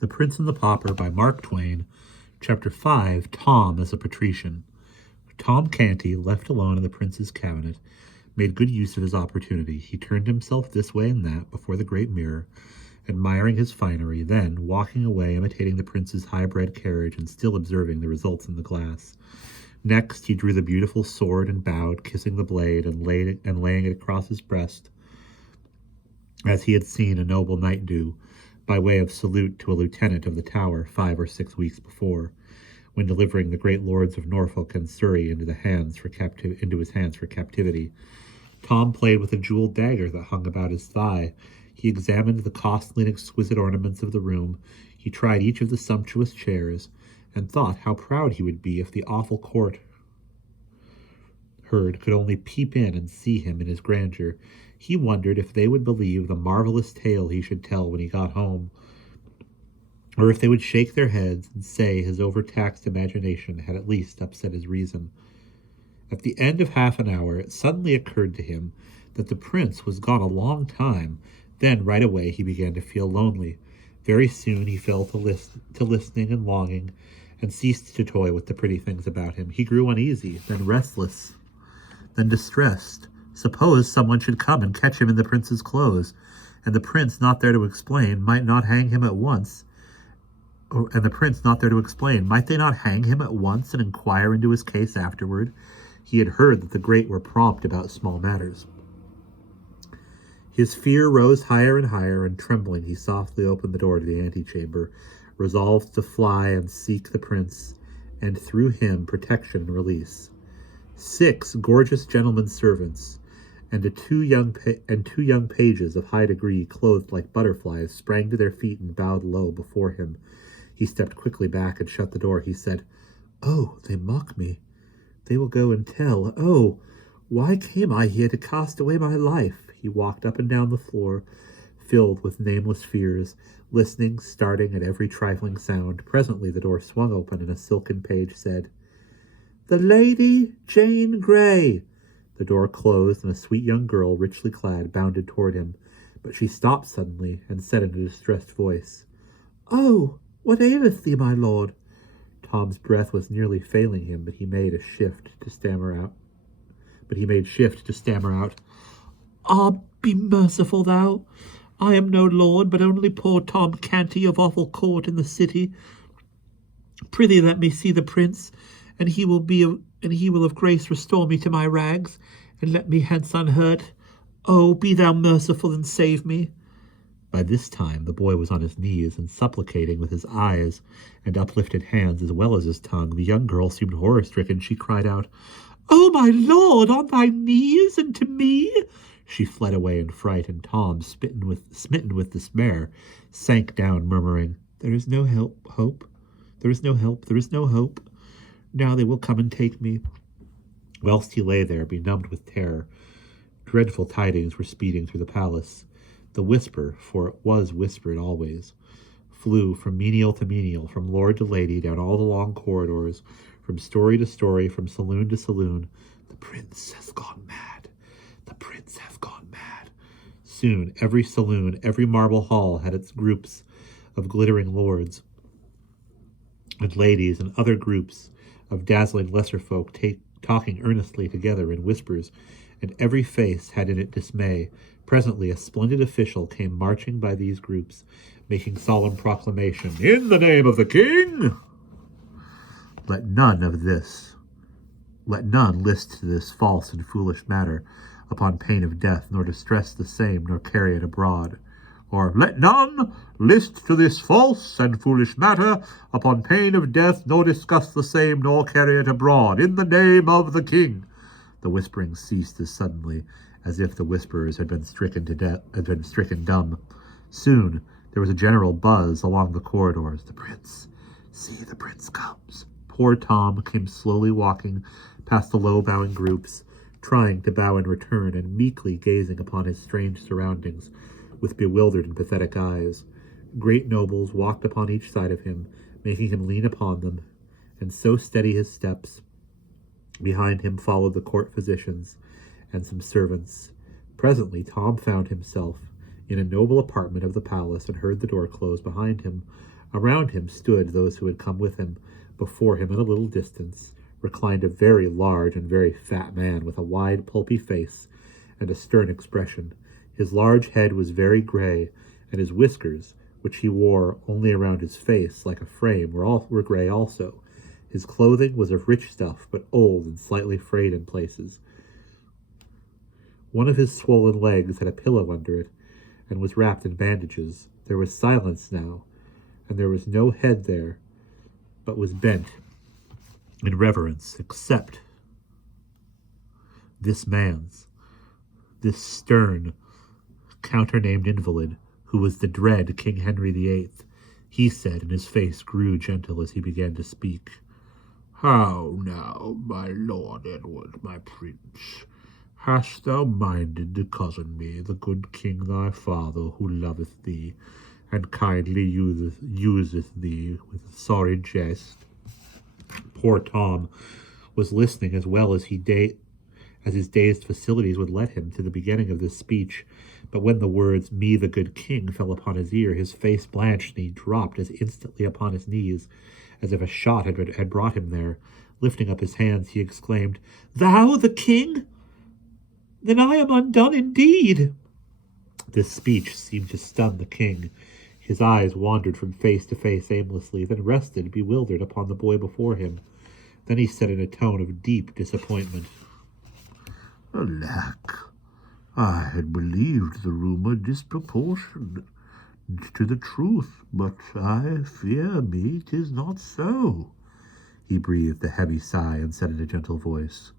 The Prince and the Pauper by Mark Twain. Chapter 5, Tom as a Patrician. Tom Canty, left alone in the prince's cabinet, made good use of his opportunity. He turned himself this way and that before the great mirror, admiring his finery, then, walking away, imitating the prince's high-bred carriage and still observing the results in the glass. Next, he drew the beautiful sword and bowed, kissing the blade and laying it across his breast, as he had seen a noble knight do, by way of salute to a lieutenant of the Tower 5 or 6 weeks before, when delivering the great lords of Norfolk and Surrey into his hands for captivity. Tom played with a jeweled dagger that hung about his thigh. He examined the costly and exquisite ornaments of the room. He tried each of the sumptuous chairs, and thought how proud he would be if the awful court herd could only peep in and see him in his grandeur. He wondered if they would believe the marvelous tale he should tell when he got home, or if they would shake their heads and say his overtaxed imagination had at least upset his reason. At the end of half an hour, it suddenly occurred to him that the prince was gone a long time. Then, right away, he began to feel lonely. Very soon he fell to listening and longing, and ceased to toy with the pretty things about him. He grew uneasy, then restless, then distressed. Suppose someone should come and catch him in the prince's clothes, and the prince not there to explain might not hang him at once. And the prince not there to explain, might they not hang him at once and inquire into his case afterward? He had heard that the great were prompt about small matters. His fear rose higher and higher, and trembling he softly opened the door to the antechamber, resolved to fly and seek the prince, and through him protection and release. 6 gorgeous gentlemen's servants, and two young pages of high degree, clothed like butterflies, sprang to their feet and bowed low before him. He stepped quickly back and shut the door. He said, "Oh, they mock me. They will go and tell. Oh, why came I here to cast away my life?" He walked up and down the floor, filled with nameless fears, listening, starting at every trifling sound. Presently the door swung open, and a silken page said, "The Lady Jane Grey." The door closed, and a sweet young girl, richly clad, bounded toward him. But she stopped suddenly, and said in a distressed voice, "Oh, what aileth thee, my lord?" Tom's breath was nearly failing him, but he made shift to stammer out. "Ah, be merciful, thou. I am no lord, but only poor Tom Canty of awful court in the city. Prithee let me see the prince, and he will of grace restore me to my rags, and let me hence unhurt. Oh, be thou merciful and save me." By this time the boy was on his knees and supplicating with his eyes and uplifted hands as well as his tongue. The young girl seemed horror-stricken. She cried out, "Oh, my lord, on thy knees, and to me!" She fled away in fright, and Tom, smitten with despair, sank down, murmuring, "There is no hope. There is no help. There is no hope. Now they will come and take me." Whilst he lay there, benumbed with terror, dreadful tidings were speeding through the palace. The whisper, for it was whispered always, flew from menial to menial, from lord to lady, down all the long corridors, from story to story, from saloon to saloon. "The prince has gone mad. The prince has gone mad." Soon every saloon, every marble hall had its groups of glittering lords and ladies, and other groups of dazzling lesser folk talking earnestly together in whispers, and every face had in it dismay. Presently a splendid official came marching by these groups, making solemn proclamation, "In the name of the king, let none list to this false and foolish matter, upon pain of death, nor distress the same, nor carry it abroad." Or, "Let none list to this false and foolish matter, upon pain of death, nor discuss the same, nor carry it abroad, in the name of the king." The whispering ceased as suddenly as if the whisperers had been stricken dumb. Soon there was a general buzz along the corridors. "The prince! See, the prince comes!" Poor Tom came slowly walking past the low bowing groups, trying to bow in return, and meekly gazing upon his strange surroundings with bewildered and pathetic eyes. Great nobles walked upon each side of him, making him lean upon them, and so steady his steps. Behind him followed the court physicians and some servants. Presently Tom found himself in a noble apartment of the palace, and heard the door close behind him. Around him stood those who had come with him. Before him, at a little distance, reclined a very large and very fat man with a wide, pulpy face and a stern expression. His large head was very gray, and his whiskers, which he wore only around his face like a frame, were gray also. His clothing was of rich stuff, but old and slightly frayed in places. One of his swollen legs had a pillow under it, and was wrapped in bandages. There was silence now, and there was no head there, but was bent in reverence, except this man's, this stern, counter-named invalid, who was the dread King Henry VIII. He said, and his face grew gentle as he began to speak, "How now, my lord Edward, my prince? Hast thou minded to cozen me, the good king thy father, who loveth thee, and kindly useth thee with a sorry jest?" Poor Tom was listening as well as his dazed facilities would let him to the beginning of this speech, but when the words, "me the good king," fell upon his ear, his face blanched, and he dropped as instantly upon his knees as if a shot had brought him there. Lifting up his hands, he exclaimed, "Thou the king? Then I am undone indeed." This speech seemed to stun the king. His eyes wandered from face to face aimlessly, then rested, bewildered, upon the boy before him. Then he said in a tone of deep disappointment, "Alack, I had believed the rumor disproportioned to the truth, but I fear me 'tis not so." He breathed a heavy sigh and said in a gentle voice,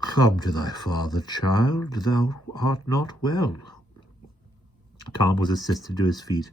"Come to thy father, child, thou art not well." Tom was assisted to his feet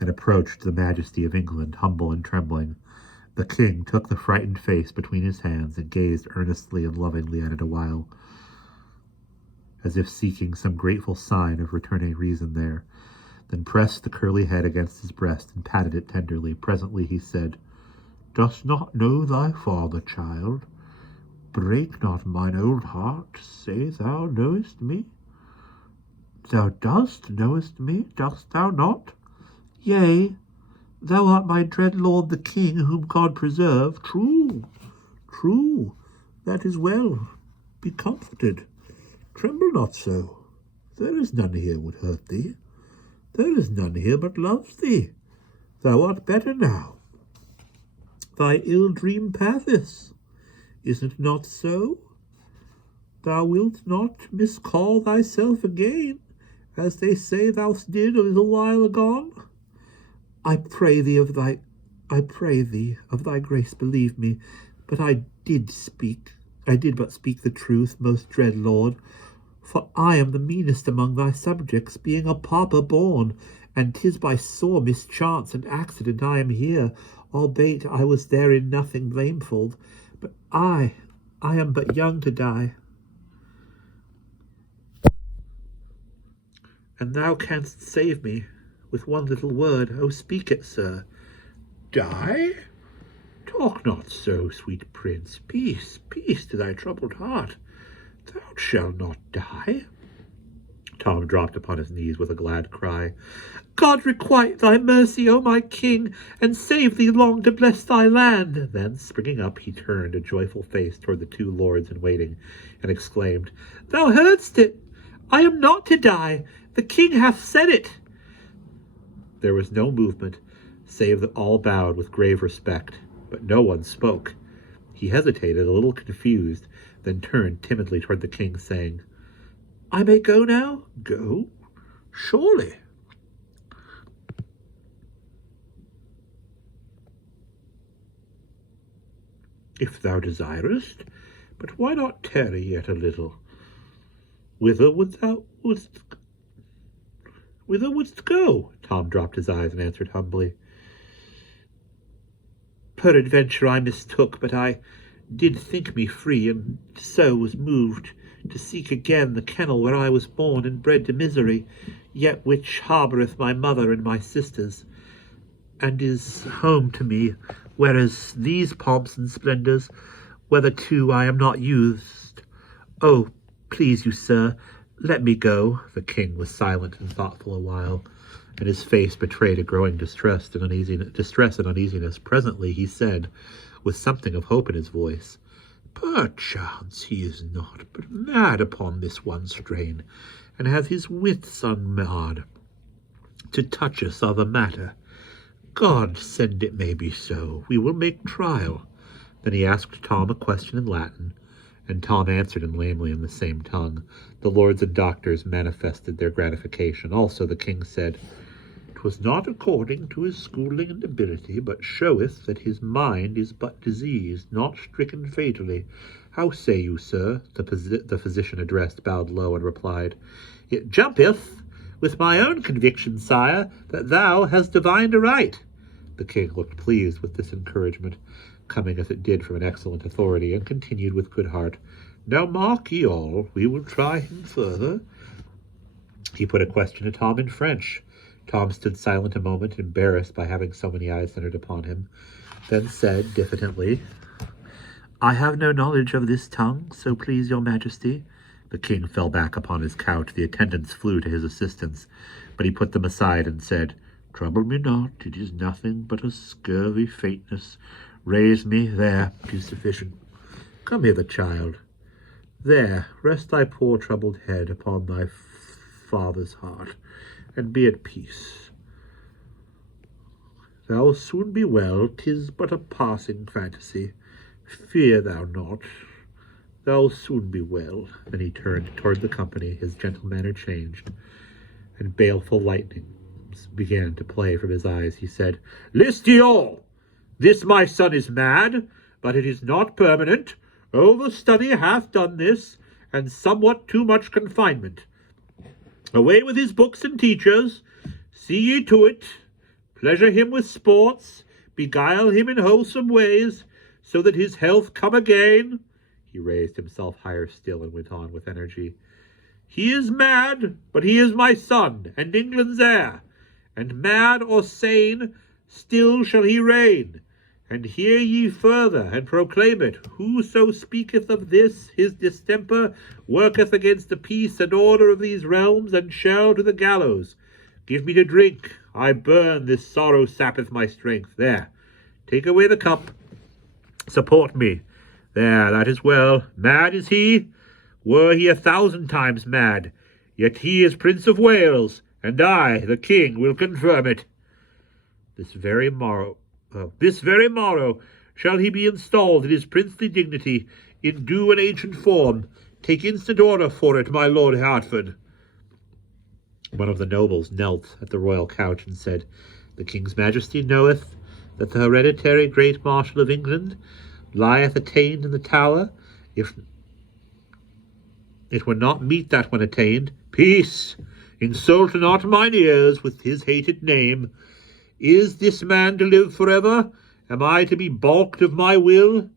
and approached the majesty of England, humble and trembling. The king took the frightened face between his hands and gazed earnestly and lovingly at it a while, as if seeking some grateful sign of returning reason there, then pressed the curly head against his breast and patted it tenderly. Presently he said, "Dost not know thy father, child? Break not mine old heart. Say thou knowest me. Thou knowest me, dost thou not? Yea, thou art my dread lord the king, whom God preserve. True, that is well. Be comforted. Tremble not so. There is none here would hurt thee. There is none here but loves thee. Thou art better now. Thy ill dream passeth. Is it not so? Thou wilt not miscall thyself again, as they say thou did a little while agone. I pray thee of thy grace, believe me, but I did but speak the truth, most dread lord, for I am the meanest among thy subjects, being a pauper born, and 'tis by sore mischance and accident I am here, albeit I was therein nothing blameful, but I am but young to die. And thou canst save me with one little word. Oh, speak it, sir." "Die? Talk not so, sweet prince. Peace to thy troubled heart. Thou shalt not die." Tom dropped upon his knees with a glad cry. "God requite thy mercy, O my king, and save thee long to bless thy land." Then, springing up, he turned a joyful face toward the two lords in waiting, and exclaimed, "Thou heardst it! I am not to die. The king hath said it." There was no movement, save that all bowed with grave respect, but no one spoke. He hesitated, a little confused, then turned timidly toward the king, saying, "I may go now?" "Go? Surely." "If thou desirest, but why not tarry yet a little? Whither wouldst go?" Tom dropped his eyes and answered humbly, "Peradventure I mistook, but I did think me free, and so was moved to seek again the kennel where I was born and bred to misery, yet which harboureth my mother and my sisters, and is home to me, whereas these pomps and splendours, whetherto I am not used. Oh, please you, sir, let me go." The king was silent and thoughtful a while, and his face betrayed a growing distress and uneasiness. Presently he said, with something of hope in his voice, "Perchance he is not but mad upon this one strain, and hath his wits unmarred. To touch us other matter. God send it may be so. We will make trial." Then he asked Tom a question in Latin, and Tom answered him lamely in the same tongue. The lords and doctors manifested their gratification. Also the king said, "'Twas not according to his schooling and ability, but showeth that his mind is but diseased, not stricken fatally. How say you, sir?" The physician addressed bowed low and replied, "It jumpeth with my own conviction, sire, that thou hast divined aright." The king looked pleased with this encouragement, coming as it did from an excellent authority, and continued with good heart, "Now mark ye all, we will try him further." He put a question to Tom in French. Tom stood silent a moment, embarrassed by having so many eyes centered upon him, then said diffidently, "I have no knowledge of this tongue, so please your majesty." The king fell back upon his couch. The attendants flew to his assistance, but he put them aside and said, "Trouble me not, it is nothing but a scurvy faintness. Raise me, there, 'tis sufficient. Come hither, child. There, rest thy poor troubled head upon thy father's heart, and be at peace. Thou'll soon be well, 'tis but a passing fantasy. Fear thou not, thou'll soon be well." Then he turned toward the company, his gentle manner changed, and baleful lightnings began to play from his eyes. He said, "List ye all! This my son is mad, but it is not permanent. Over-study hath done this, and somewhat too much confinement. Away with his books and teachers. See ye to it. Pleasure him with sports. Beguile him in wholesome ways, so that his health come again." He raised himself higher still and went on with energy. "He is mad, but he is my son, and England's heir. And mad or sane, still shall he reign. And hear ye further, and proclaim it, whoso speaketh of this his distemper worketh against the peace and order of these realms, and shall to the gallows. Give me to drink, I burn, this sorrow sappeth my strength. There, take away the cup, support me. There, that is well. Mad is he, were he 1,000 times mad, yet he is Prince of Wales, and I, the king, will confirm it. This very morrow shall he be installed in his princely dignity, in due and ancient form. Take instant order for it, my Lord Hertford." One of the nobles knelt at the royal couch and said, "The king's majesty knoweth that the hereditary great marshal of England lieth attained in the Tower. If it were not meet that when attained, peace, insult not mine ears with his hated name. Is this man to live forever? Am I to be balked of my will?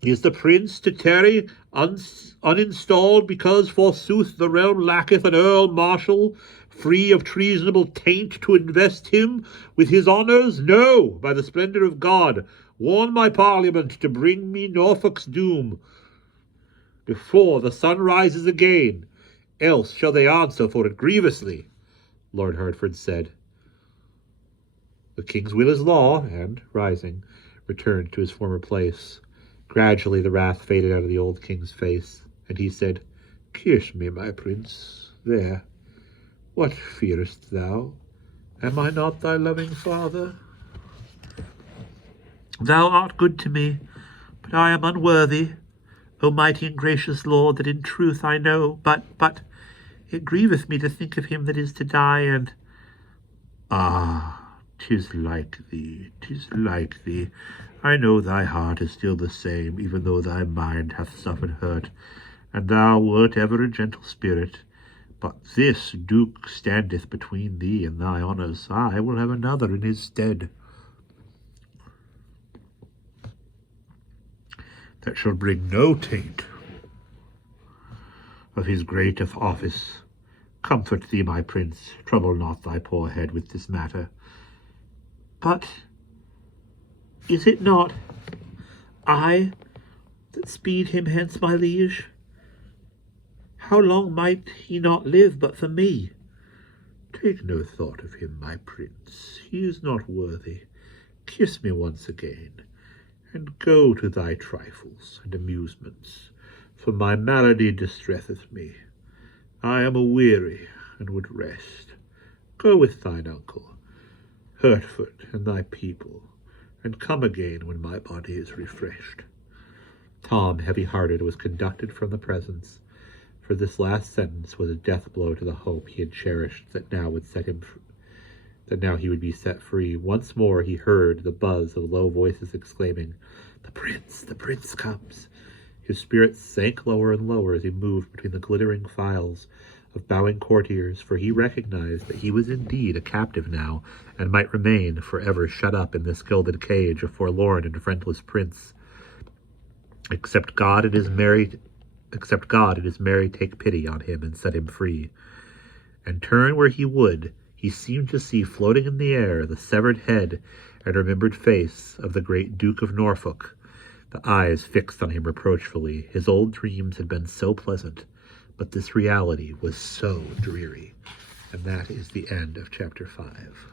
Is the prince to tarry uninstalled, because forsooth the realm lacketh an earl marshal free of treasonable taint to invest him with his honours? No, by the splendour of God, warn my parliament to bring me Norfolk's doom before the sun rises again, else shall they answer for it grievously." Lord Hertford said, "The king's will is law," and, rising, returned to his former place. Gradually the wrath faded out of the old king's face, and he said, "Kiss me, my prince. There. What fearest thou? Am I not thy loving father?" "Thou art good to me, but I am unworthy, O mighty and gracious Lord, that in truth I know. But it grieveth me to think of him that is to die, and "'Tis like thee, 'tis like thee. I know thy heart is still the same, even though thy mind hath suffered hurt, and thou wert ever a gentle spirit. But this duke standeth between thee and thy honours. I will have another in his stead, that shall bring no taint of his great office. Comfort thee, my prince. Trouble not thy poor head with this matter." "But is it not I that speed him hence, my liege? How long might he not live but for me? Take no thought of him, my prince. He is not worthy. Kiss me once again, and go to thy trifles and amusements, for my malady distresseth me. I am aweary, and would rest. Go with thine uncle, Hertford, and thy people, and come again when my body is refreshed. Tom, heavy-hearted, was conducted from the presence, for this last sentence was a death blow to the hope he had cherished that now he would be set free. Once more he heard the buzz of low voices exclaiming, the prince comes!" His spirits sank lower and lower as he moved between the glittering files of bowing courtiers, for he recognized that he was indeed a captive now, and might remain forever shut up in this gilded cage, a forlorn and friendless prince. Except God and his Mary take pity on him and set him free. And turn where he would, he seemed to see floating in the air the severed head and remembered face of the great Duke of Norfolk, the eyes fixed on him reproachfully. His old dreams had been so pleasant, but this reality was so dreary. And that is the end of chapter 5.